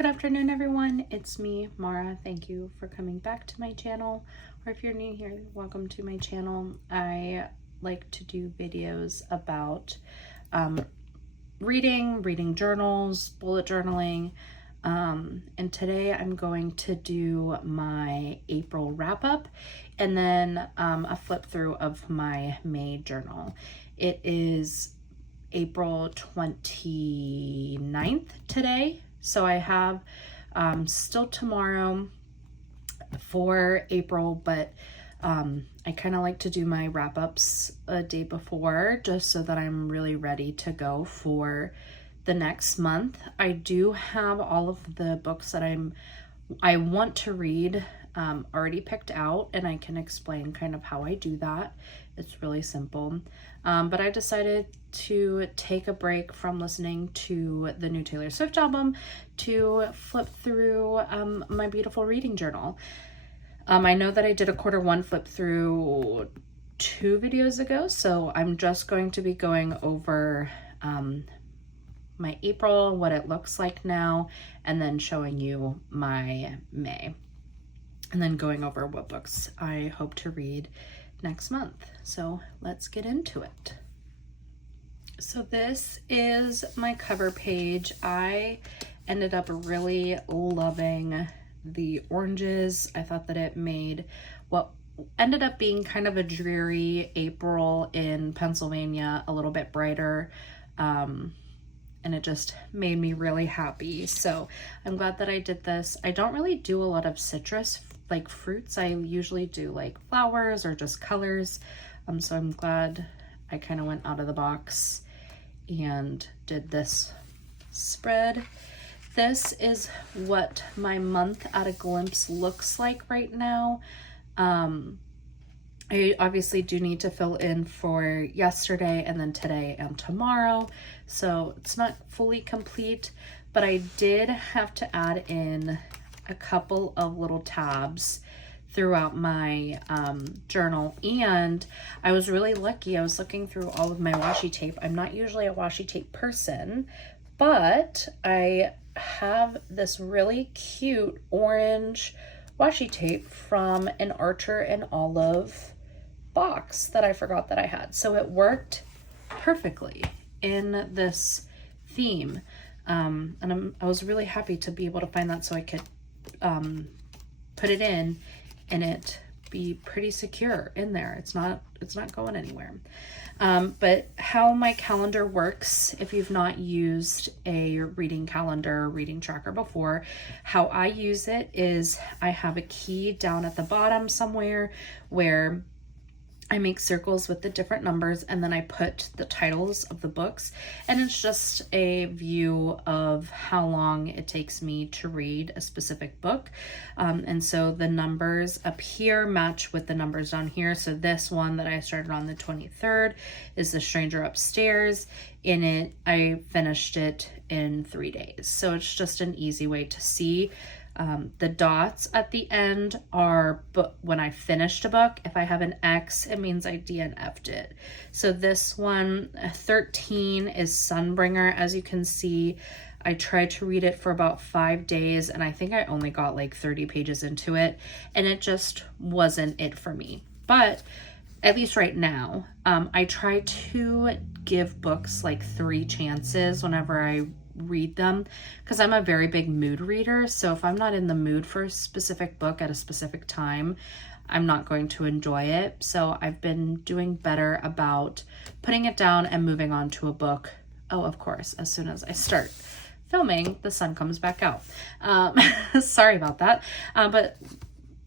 Good afternoon, everyone. It's me, Mara. Thank you for coming back to my channel. Or if you're new here, welcome to my channel. I like to do videos about reading journals, bullet journaling. And today I'm going to do my April wrap up and then a flip through of my May journal. It is April 29th today. So I have still tomorrow for April, but I kind of like to do my wrap-ups a day before just so that I'm really ready to go for the next month. I do have all of the books that I want to read already picked out, and I can explain kind of how I do that. It's really simple. But I decided to take a break from listening to the new Taylor Swift album to flip through my beautiful reading journal. I know that I did a Q1 flip through 2 videos ago, so I'm just going to be going over my April, what it looks like now, and then showing you my May, and then going over what books I hope to read next month. So let's get into it. So this is my cover page. I ended up really loving the oranges. I thought that it made what ended up being kind of a dreary April in Pennsylvania a little bit brighter. And it just made me really happy. So I'm glad that I did this. I don't really do a lot of citrus like fruits. I usually do like flowers or just colors. So I'm glad I kind of went out of the box and did this spread. This is what my month at a glimpse looks like right now. I obviously do need to fill in for yesterday and then today and tomorrow, so it's not fully complete, but I did have to add in a couple of little tabs throughout my journal, and I was really lucky. I was looking through all of my washi tape. I'm not usually a washi tape person, but I have this really cute orange washi tape from an Archer and Olive box that I forgot that I had. So it worked perfectly in this theme. And I was really happy to be able to find that so I could put it in and it be pretty secure in there. It's not going anywhere. But how my calendar works, if you've not used a reading calendar, reading tracker before, how I use it is I have a key down at the bottom somewhere where I make circles with the different numbers, and then I put the titles of the books, and it's just a view of how long it takes me to read a specific book. And so the numbers up here match with the numbers down here. So this one that I started on the 23rd is The Stranger Upstairs. In it, I finished it in 3 days. So it's just an easy way to see. The dots at the end are when I finished a book. If I have an X, it means I DNF'd it. So this one, 13, is Sunbringer. As you can see, I tried to read it for about 5 days, and I think I only got like 30 pages into it, and it just wasn't it for me. But at least right now, I try to give books like 3 chances whenever I read them, because I'm a very big mood reader. So if I'm not in the mood for a specific book at a specific time, I'm not going to enjoy it. So I've been doing better about putting it down and moving on to a book. Oh, of course, as soon as I start filming, the sun comes back out. Sorry about that. But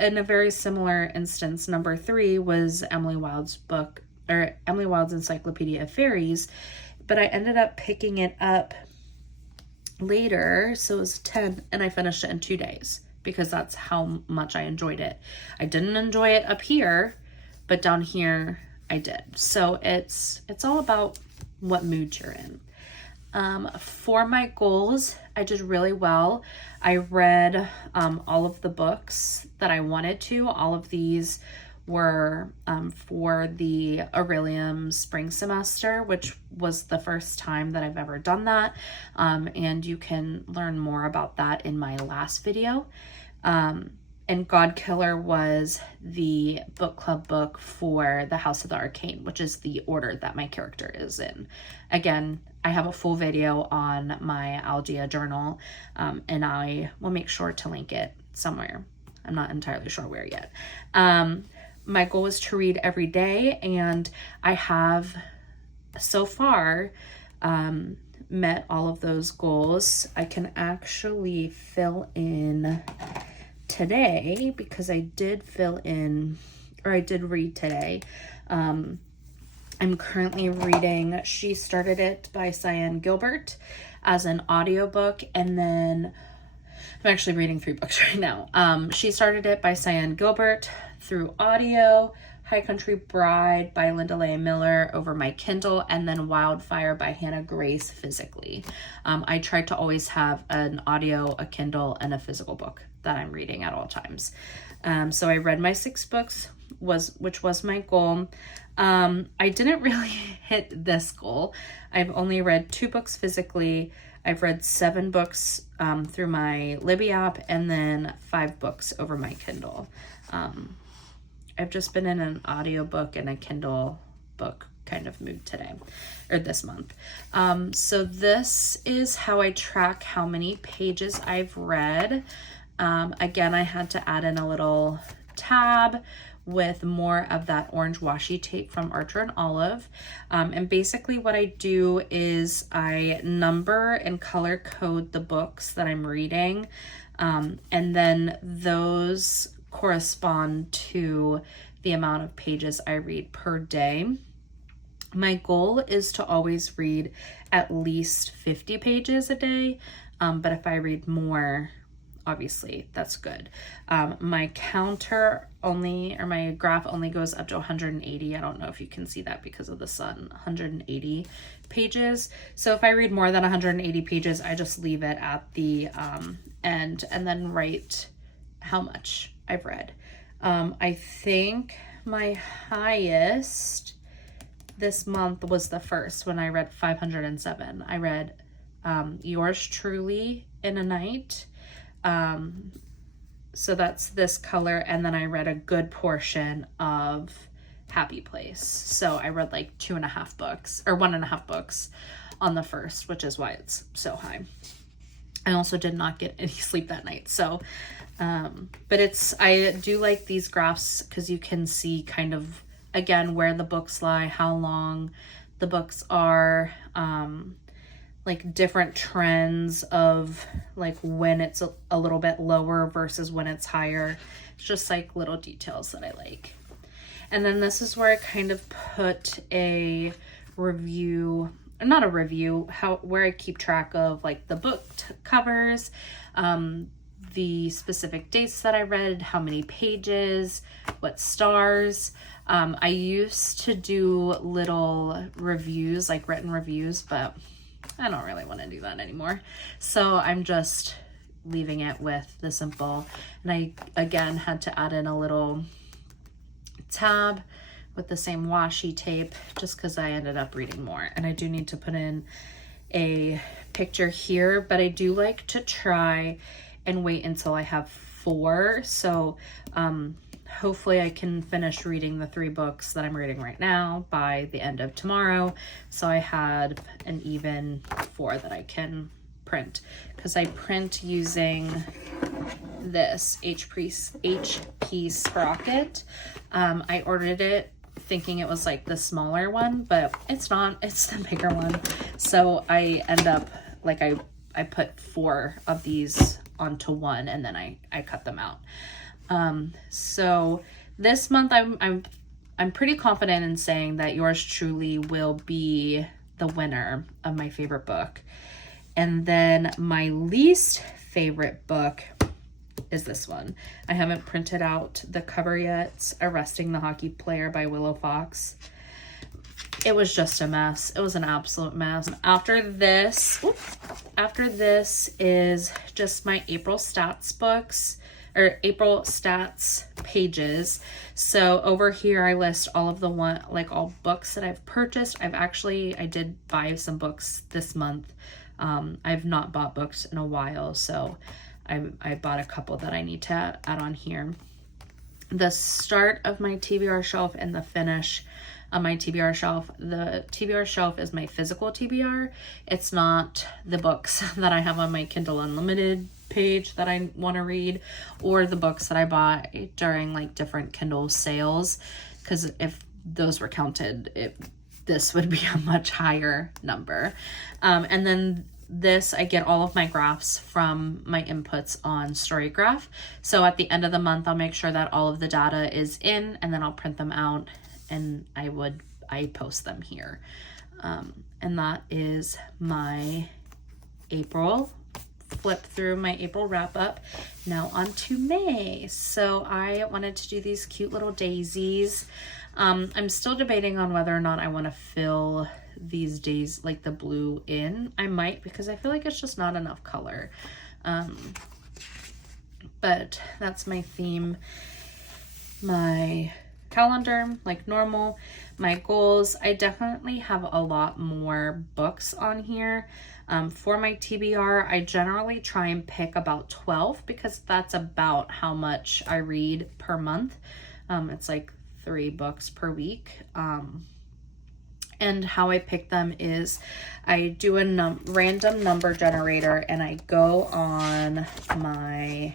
in a very similar instance, number 3 was Emily Wild's book, or Emily Wild's Encyclopedia of Fairies, but I ended up picking it up later, so it was 10, and I finished it in 2 days because that's how much I enjoyed it. I didn't enjoy it up here, but down here I did. So it's all about what mood you're in. For my goals, I did really well. I read all of the books that I wanted to. All of these were for the Aurelium spring semester, which was the first time that I've ever done that. And you can learn more about that in my last video. And Godkiller was the book club book for the House of the Arcane, which is the order that my character is in. Again, I have a full video on my Algia journal, and I will make sure to link it somewhere. I'm not entirely sure where yet. My goal is to read every day, and I have so far met all of those goals. I can actually fill in today because I did read today. I'm currently reading She Started It by Sian Gilbert as an audiobook, and then I'm actually reading 3 books right now. She Started It by Sian Gilbert through audio, High Country Bride by Linda Leigh Miller over my Kindle, and then Wildfire by Hannah Grace physically. I try to always have an audio, a Kindle, and a physical book that I'm reading at all times. So I read my 6 books, which was my goal. I didn't really hit this goal. I've only read 2 books physically. I've read 7 books through my Libby app, and then 5 books over my Kindle. I've just been in an audiobook and a Kindle book kind of mood today, or this month. So this is how I track how many pages I've read. Again, I had to add in a little tab with more of that orange washi tape from Archer and Olive. And basically what I do is I number and color code the books that I'm reading. And then those correspond to the amount of pages I read per day. My goal is to always read at least 50 pages a day. But if I read more, obviously that's good. My counter only, or my graph only goes up to 180. I don't know if you can see that because of the sun. 180 pages. So if I read more than 180 pages, I just leave it at the end and then write how much I've read. I think my highest this month was the first, when I read 507. I read Yours Truly in a night. So that's this color, and then I read a good portion of Happy Place. So I read like 2.5 books, or 1.5 books on the first, which is why it's so high. I also did not get any sleep that night. So, but I do like these graphs because you can see kind of, again, where the books lie, how long the books are, like different trends of like when it's a little bit lower versus when it's higher. It's just like little details that I like. And then this is where I kind of put a review, not a review, where I keep track of like the book covers, the specific dates that I read, how many pages, what stars. I used to do little reviews, like written reviews, but I don't really want to do that anymore. So I'm just leaving it with the simple. And I, again, had to add in a little tab with the same washi tape just because I ended up reading more. And I do need to put in a picture here, but I do like to try and wait until I have 4. So hopefully I can finish reading the 3 books that I'm reading right now by the end of tomorrow. So I had an even 4 that I can print, because I print using this HP Sprocket. I ordered it thinking it was like the smaller one, but it's not, it's the bigger one. So I end up like, I put 4 of these onto one, and then I cut them out. So this month I'm pretty confident in saying that Yours Truly will be the winner of my favorite book. And then my least favorite book is this one. I haven't printed out the cover yet. It's Arresting the Hockey Player by Willow Fox. It was just a mess. It was an absolute mess. After this is just my April stats books. or April stats pages. So over here I list all of the all books that I've purchased. I did buy some books this month. I've not bought books in a while, so I bought a couple that I need to add on here. The start of my TBR shelf and the finish of my TBR shelf. The TBR shelf is my physical TBR. It's not the books that I have on my Kindle Unlimited page that I want to read, or the books that I bought during like different Kindle sales, because if those were counted, this would be a much higher number. And then this, I get all of my graphs from my inputs on StoryGraph. So at the end of the month, I'll make sure that all of the data is in, and then I'll print them out and I post them here. And that is my April flip through, my April wrap up. Now on to May. So I wanted to do these cute little daisies. I'm still debating on whether or not I want to fill these days like the blue in. I might, because I feel like it's just not enough color. But that's my theme. My calendar, like normal. My goals, I definitely have a lot more books on here. For my TBR, I generally try and pick about 12 because that's about how much I read per month. It's like 3 books per week. And how I pick them is I do a random number generator, and I go on my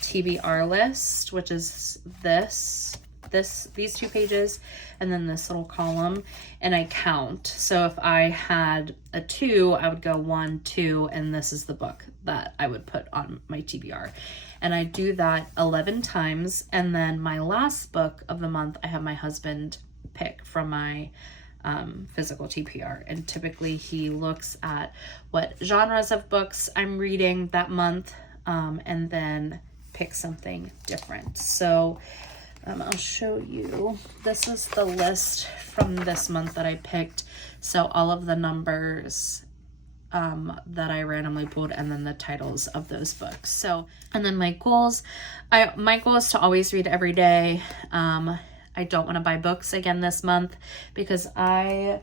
TBR list, which is these 2 pages, and then this little column, and I count. So if I had a 2, I would go 1, 2, and this is the book that I would put on my TBR. And I do that 11 times, and then my last book of the month, I have my husband pick from my physical TBR, and typically he looks at what genres of books I'm reading that month, and then pick something different. So I'll show you. This is the list from this month that I picked. So all of the numbers that I randomly pulled, and then the titles of those books. So, and then my goals. My goal is to always read every day. I don't want to buy books again this month because I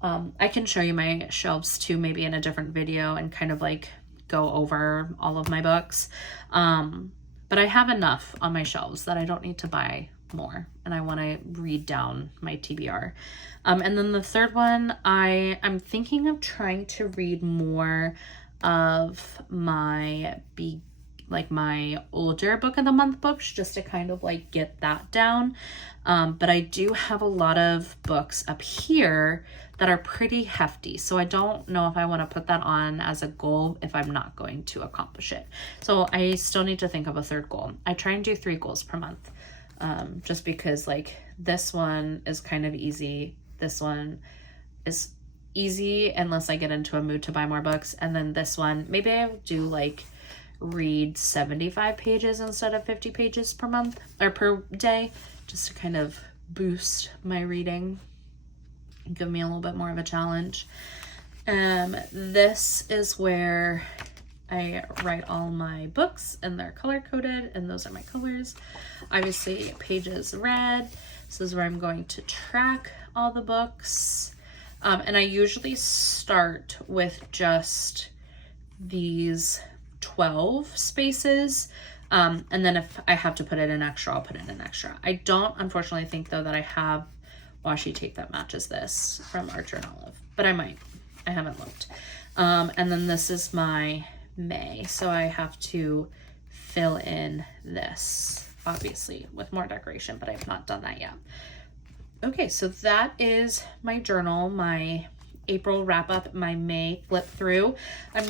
can show you my shelves too, maybe in a different video, and kind of like go over all of my books. But I have enough on my shelves that I don't need to buy more, and I want to read down my TBR. And then the third one, I'm thinking of trying to read more of my my older book of the month books, just to kind of like get that down. But I do have a lot of books up here that are pretty hefty, so I don't know if I want to put that on as a goal if I'm not going to accomplish it. So I still need to think of a third goal. I try and do 3 goals per month, just because like this one is kind of easy. This one is easy unless I get into a mood to buy more books, and then this one, maybe I do like read 75 pages instead of 50 pages per month or per day, just to kind of boost my reading and give me a little bit more of a challenge. This is where I write all my books, and they're color coded, and those are my colors. Obviously pages red. This is where I'm going to track all the books. And I usually start with just these 12 spaces, and then if I have to put it in extra, I'll put it in extra. I don't unfortunately think though that I have washi tape that matches this from Archer and Olive, but I might. I haven't looked. And then this is my May, so I have to fill in this obviously with more decoration, but I've not done that yet. Okay, so that is my journal, my April wrap up, my May flip through. I'm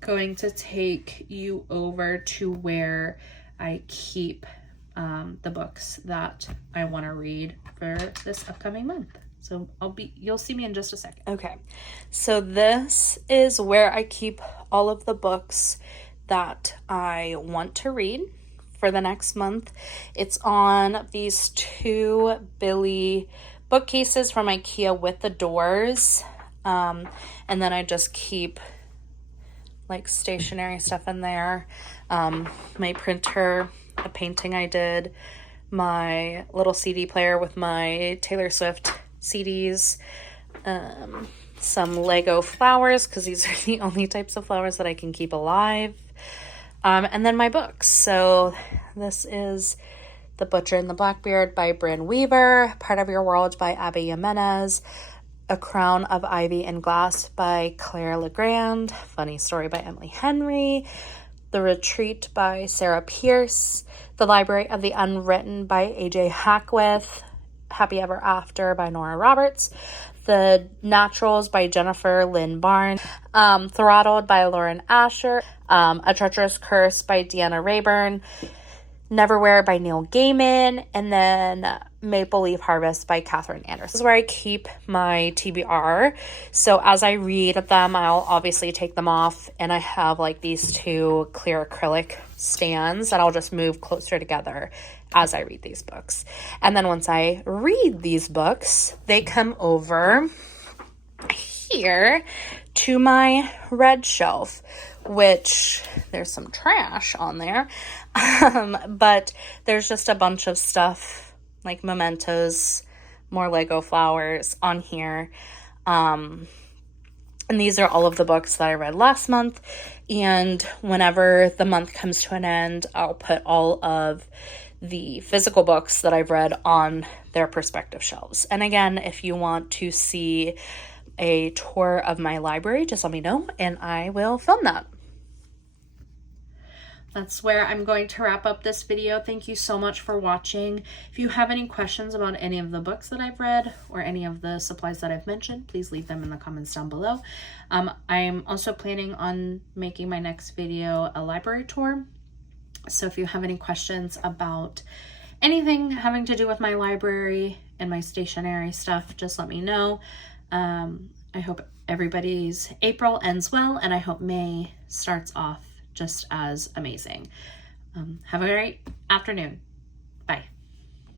going to take you over to where I keep the books that I want to read for this upcoming month. So you'll see me in just a second. Okay, so this is where I keep all of the books that I want to read for the next month. It's on these 2 Billy bookcases from IKEA with the doors. And then I just keep like stationery stuff in there. My printer, a painting I did, my little CD player with my Taylor Swift CDs, some Lego flowers, because these are the only types of flowers that I can keep alive, and then my books. So this is The Butcher and the Blackbeard by Brynne Weaver, Part of Your World by Abby Jimenez, A Crown of Ivy and Glass by Claire Legrand, Funny Story by Emily Henry, The Retreat by Sarah Pierce, The Library of the Unwritten by A.J. Hackwith, Happy Ever After by Nora Roberts, The Naturals by Jennifer Lynn Barnes, Throttled by Lauren Asher, A Treacherous Curse by Deanna Rayburn, Neverwhere by Neil Gaiman, and then Maple Leaf Harvest by Catherine Anderson. This is where I keep my TBR. So as I read them, I'll obviously take them off, and I have like these two clear acrylic stands that I'll just move closer together as I read these books. And then once I read these books, they come over here to my red shelf, which there's some trash on there, but there's just a bunch of stuff like mementos, more Lego flowers on here, and these are all of the books that I read last month, and whenever the month comes to an end, I'll put all of the physical books that I've read on their respective shelves. And again, if you want to see a tour of my library, just let me know and I will film that. That's where I'm going to wrap up this video. Thank you so much for watching. If you have any questions about any of the books that I've read or any of the supplies that I've mentioned, please leave them in the comments down below. I'm also planning on making my next video a library tour. So if you have any questions about anything having to do with my library and my stationery stuff, just let me know. I hope everybody's April ends well, and I hope May starts off just as amazing. Have a great afternoon.